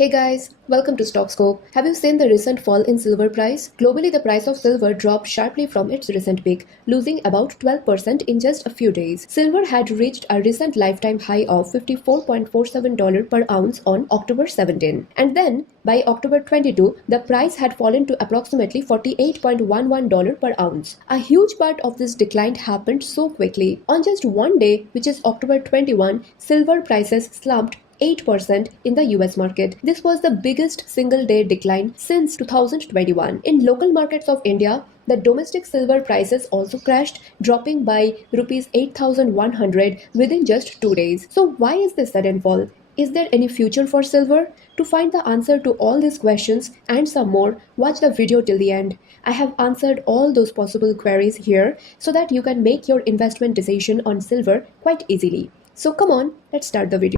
Hey guys, welcome to StockScope. Have you seen the recent fall in silver price? Globally, the price of silver dropped sharply from its recent peak, losing about 12% in just a few days. Silver had reached a recent lifetime high of $54.47 per ounce on October 17. And then, by October 22, the price had fallen to approximately $48.11 per ounce. A huge part of this decline happened so quickly. On just one day, which is October 21, silver prices slumped 8% in the US market. This was the biggest single day decline since 2021. In local markets of India, the domestic silver prices also crashed, dropping by rupees 8,100 within just 2 days. So why is this sudden fall? Is there any future for silver? To find the answer to all these questions and some more, watch the video till the end. I have answered all those possible queries here so that you can make your investment decision on silver quite easily. So come on, let's start the video.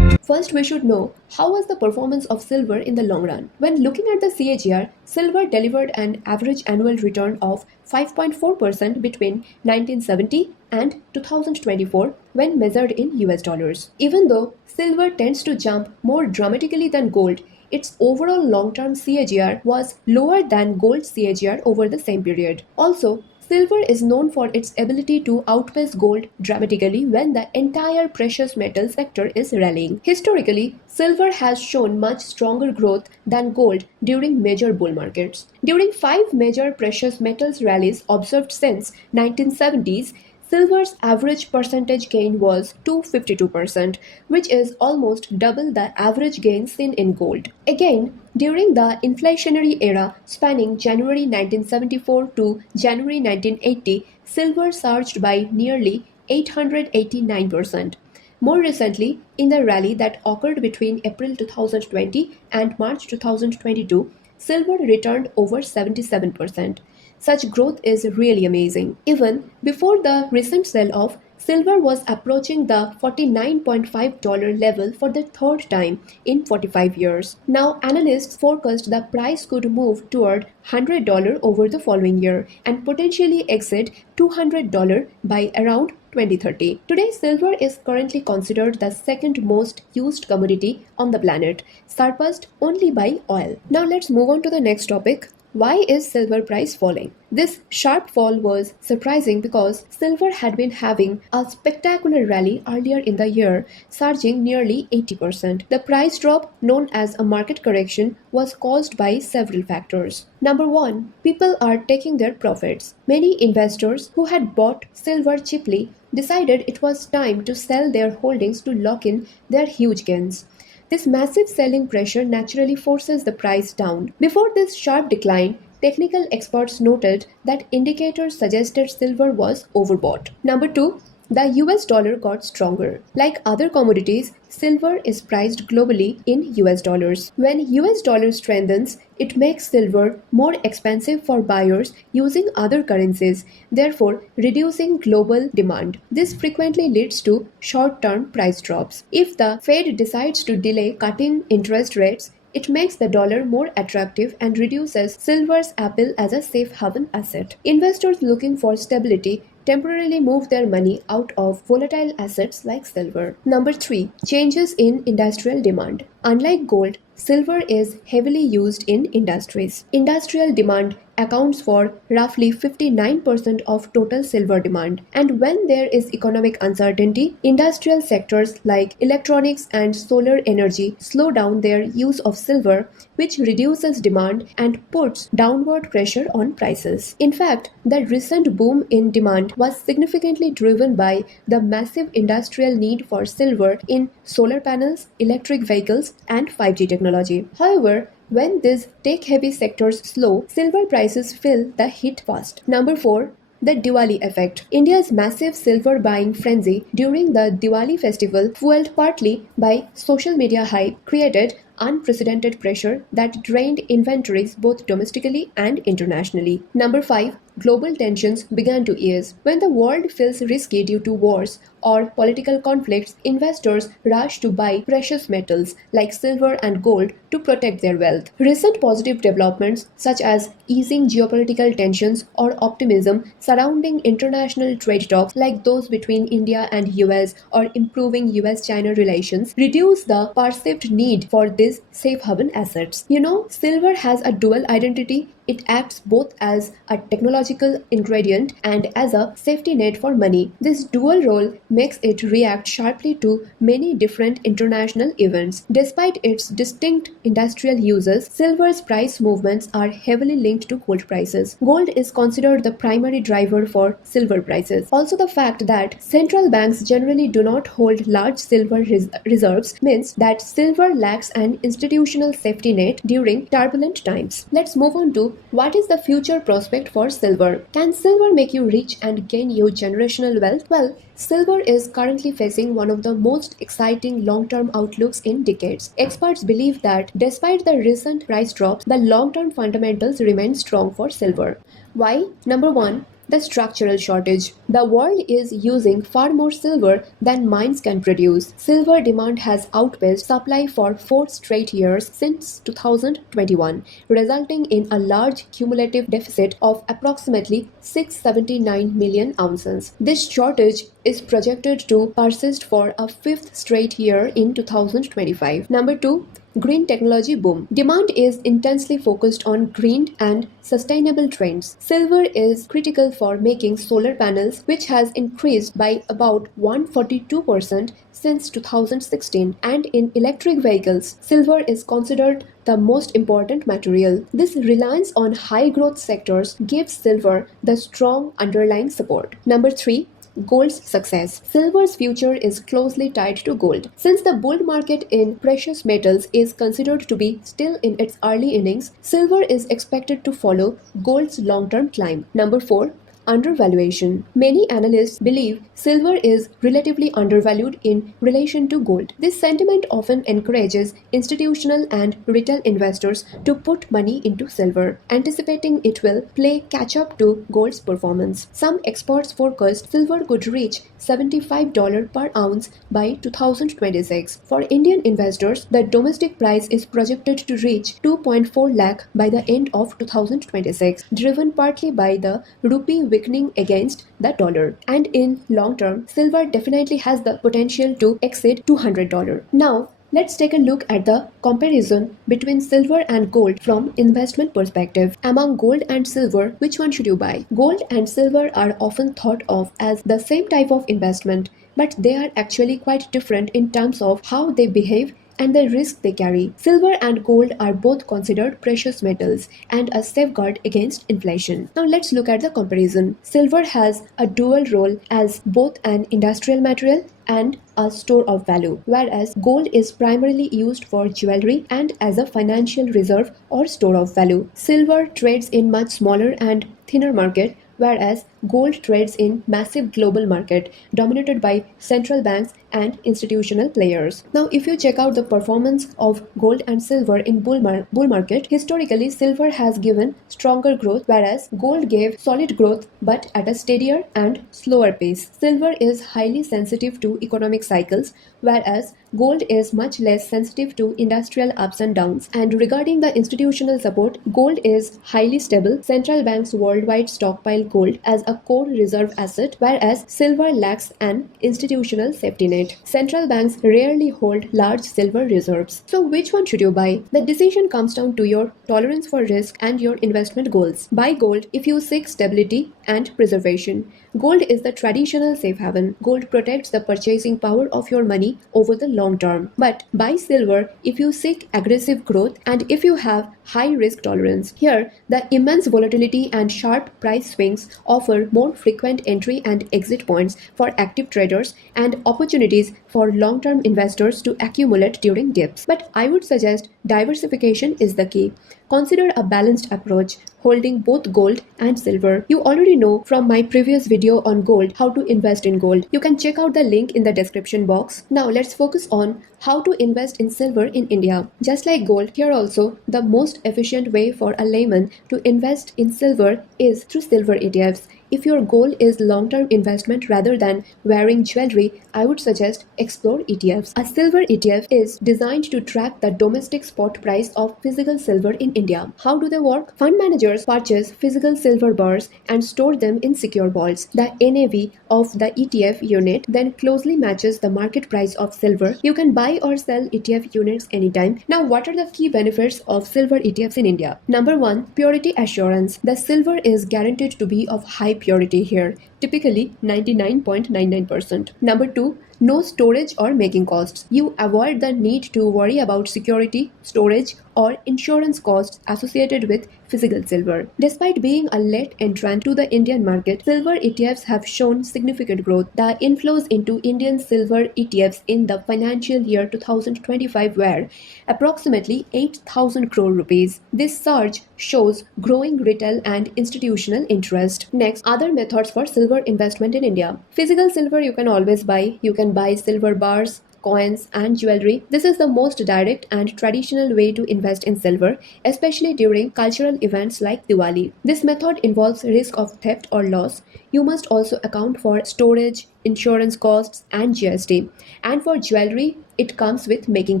First, we should know how was the performance of silver in the long run. When looking at the CAGR, silver delivered an average annual return of 5.4% between 1970 and 2024 when measured in US dollars. Even though silver tends to jump more dramatically than gold, its overall long-term CAGR was lower than gold's CAGR over the same period. Also, silver is known for its ability to outpace gold dramatically when the entire precious metal sector is rallying. Historically, silver has shown much stronger growth than gold during major bull markets. During 5 major precious metals rallies observed since 1970s, silver's average percentage gain was 252%, which is almost double the average gain seen in gold. Again, during the inflationary era spanning January 1974 to January 1980, silver surged by nearly 889%. More recently, in the rally that occurred between April 2020 and March 2022, silver returned over 77%. Such growth is really amazing. Even before the recent sell-off, silver was approaching the $49.5 level for the third time in 45 years. Now, analysts forecast the price could move toward $100 over the following year and potentially exceed $200 by around 2030. Today, silver is currently considered the second most used commodity on the planet, surpassed only by oil. Now, let's move on to the next topic. Why is silver price falling? This sharp fall was surprising because silver had been having a spectacular rally earlier in the year, surging nearly 80%. The price drop, known as a market correction, was caused by several factors. Number 1, people are taking their profits. Many investors who had bought silver cheaply decided it was time to sell their holdings to lock in their huge gains. This massive selling pressure naturally forces the price down. Before this sharp decline, technical experts noted that indicators suggested silver was overbought. Number 2, the US dollar got stronger. Like other commodities, silver is priced globally in US dollars. When US dollar strengthens, it makes silver more expensive for buyers using other currencies, therefore reducing global demand. This frequently leads to short-term price drops. If the Fed decides to delay cutting interest rates, it makes the dollar more attractive and reduces silver's appeal as a safe haven asset. Investors looking for stability temporarily move their money out of volatile assets like silver. Number 3, changes in industrial demand. Unlike gold, silver is heavily used in industries. Industrial demand accounts for roughly 59% of total silver demand. And when there is economic uncertainty, industrial sectors like electronics and solar energy slow down their use of silver, which reduces demand and puts downward pressure on prices. In fact, the recent boom in demand was significantly driven by the massive industrial need for silver in solar panels, electric vehicles, and 5G technology. However, when these tech-heavy sectors slow, silver prices feel the heat fast. Number 4, the Diwali effect. India's massive silver buying frenzy during the Diwali festival, fueled partly by social media hype, created unprecedented pressure that drained inventories both domestically and internationally. Number 5. Global tensions began to ease. When the world feels risky due to wars or political conflicts, investors rush to buy precious metals like silver and gold to protect their wealth. Recent positive developments, such as easing geopolitical tensions or optimism surrounding international trade talks like those between India and US or improving US-China relations, reduce the perceived need for these safe haven assets. Silver has a dual identity. It acts both as a technological ingredient and as a safety net for money. This dual role makes it react sharply to many different international events. Despite its distinct industrial uses, silver's price movements are heavily linked to gold prices. Gold is considered the primary driver for silver prices. Also, the fact that central banks generally do not hold large silver reserves means that silver lacks an institutional safety net during turbulent times. Let's move on to what is the future prospect for silver? Can silver make you rich and gain you generational wealth? Well, silver is currently facing one of the most exciting long-term outlooks in decades. Experts believe that despite the recent price drops, the long-term fundamentals remain strong for silver. Why? Number 1. The structural shortage. The world is using far more silver than mines can produce. Silver demand has outpaced supply for 4 straight years since 2021, resulting in a large cumulative deficit of approximately 679 million ounces. This shortage is projected to persist for a 5th straight year in 2025. Number 2. Green technology boom. Demand is intensely focused on green and sustainable trends. Silver is critical for making solar panels, which has increased by about 142% since 2016, and in electric vehicles, silver is considered the most important material. This reliance on high growth sectors gives silver the strong underlying support. Number 3. Gold's success. Silver's future is closely tied to gold. Since the bull market in precious metals is considered to be still in its early innings, silver is expected to follow gold's long-term climb. Number 4. Undervaluation. Many analysts believe silver is relatively undervalued in relation to gold. This sentiment often encourages institutional and retail investors to put money into silver, anticipating it will play catch-up to gold's performance. Some experts forecast silver could reach $75 per ounce by 2026. For Indian investors, the domestic price is projected to reach 2.4 lakh by the end of 2026, driven partly by the rupee weakening against the dollar. And in long term, silver definitely has the potential to exceed $200. Now, let's take a look at the comparison between silver and gold from investment perspective. Among gold and silver, which one should you buy? Gold and silver are often thought of as the same type of investment, but they are actually quite different in terms of how they behave and the risk they carry. Silver and gold are both considered precious metals and a safeguard against inflation. Now let's look at the comparison. Silver has a dual role as both an industrial material and a store of value, whereas gold is primarily used for jewelry and as a financial reserve or store of value. Silver trades in much smaller and thinner market, whereas gold trades in massive global market dominated by central banks and institutional players. Now, if you check out the performance of gold and silver in bull market, historically silver has given stronger growth, whereas gold gave solid growth but at a steadier and slower pace. Silver is highly sensitive to economic cycles, whereas gold is much less sensitive to industrial ups and downs. And regarding the institutional support, gold is highly stable. Central banks worldwide stockpile gold as a core reserve asset, whereas silver lacks an institutional safety net. Central banks rarely hold large silver reserves. So which one should you buy? The decision comes down to your tolerance for risk and your investment goals. Buy gold if you seek stability and preservation. Gold is the traditional safe haven. Gold protects the purchasing power of your money over the long term. But buy silver if you seek aggressive growth and if you have high risk tolerance. Here, the immense volatility and sharp price swings offer more frequent entry and exit points for active traders and opportunities for long-term investors to accumulate during dips. But I would suggest diversification is the key. Consider a balanced approach, holding both gold and silver. You already know from my previous video on gold how to invest in gold. You can check out the link in the description box. Now let's focus on how to invest in silver in India. Just like gold, here also the most efficient way for a layman to invest in silver is through silver ETFs. If your goal is long-term investment rather than wearing jewelry, I would suggest explore ETFs. A silver ETF is designed to track the domestic spot price of physical silver in India. How do they work? Fund managers purchase physical silver bars and store them in secure vaults. The NAV of the ETF unit then closely matches the market price of silver. You can buy or sell ETF units anytime. Now, what are the key benefits of silver ETFs in India? Number one, purity assurance. The silver is guaranteed to be of high purity here, typically 99.99%. Number two, no storage or making costs. You avoid the need to worry about security, storage, or insurance costs associated with physical silver. Despite being a late entrant to the Indian market, silver ETFs have shown significant growth. The inflows into Indian silver ETFs in the financial year 2025 were approximately 8,000 crore rupees. This surge shows growing retail and institutional interest. Next, other methods for silver investment in India. Physical silver you can always buy. You can buy silver bars, coins, and jewelry. This is the most direct and traditional way to invest in silver, especially during cultural events like Diwali. This method involves risk of theft or loss. You must also account for storage, insurance costs, and GST. And for jewelry, it comes with making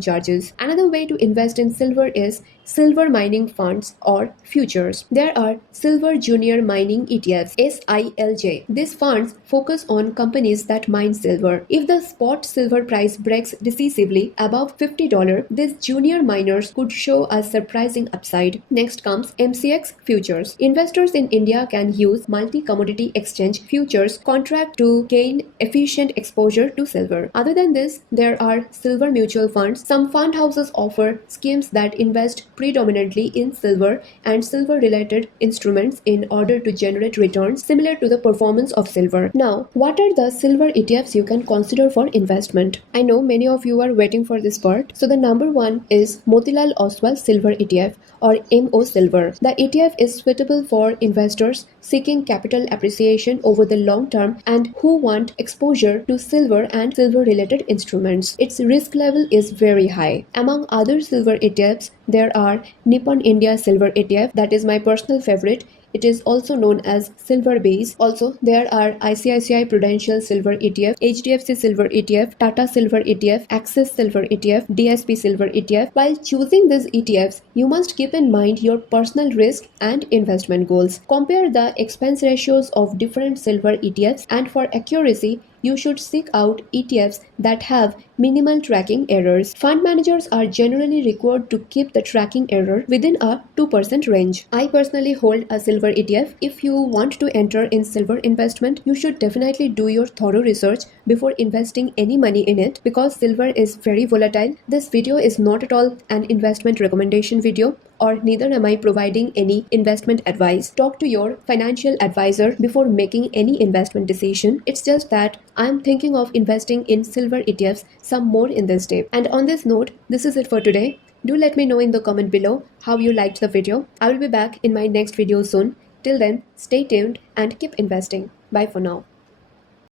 charges. Another way to invest in silver is silver mining funds or futures. There are silver junior mining ETFs, SILJ. These funds focus on companies that mine silver. If the spot silver price breaks decisively above $50, these junior miners could show a surprising upside. Next comes MCX futures. Investors in India can use multi-commodity exchange futures contract to gain efficient exposure to silver. Other than this, there are silver mutual funds. Some fund houses offer schemes that invest predominantly in silver and silver-related instruments in order to generate returns similar to the performance of silver. Now, what are the silver ETFs you can consider for investment? I know many of you are waiting for this part. So the number one is Motilal Oswal Silver ETF or MO Silver. The ETF is suitable for investors seeking capital appreciation over the long term and who want exposure to silver and silver-related instruments. Its risk level is very high. Among other silver ETFs, there are Nippon India Silver ETF, that is my personal favorite. It is also known as Silver Base. Also, there are ICICI Prudential Silver ETF, HDFC Silver ETF, Tata Silver ETF, Axis Silver ETF, DSP Silver ETF. While choosing these ETFs, you must keep in mind your personal risk and investment goals. Compare the expense ratios of different silver ETFs, and for accuracy, you should seek out ETFs that have minimal tracking errors. Fund managers are generally required to keep the tracking error within a 2% range. I personally hold a silver ETF. If you want to enter in silver investment, you should definitely do your thorough research before investing any money in it because silver is very volatile. This video is not at all an investment recommendation video, or neither am I providing any investment advice. Talk to your financial advisor before making any investment decision. It's just that I'm thinking of investing in silver ETFs some more in this day. And on this note, this is it for today. Do let me know in the comment below how you liked the video. I will be back in my next video soon. Till then, stay tuned and keep investing. Bye for now.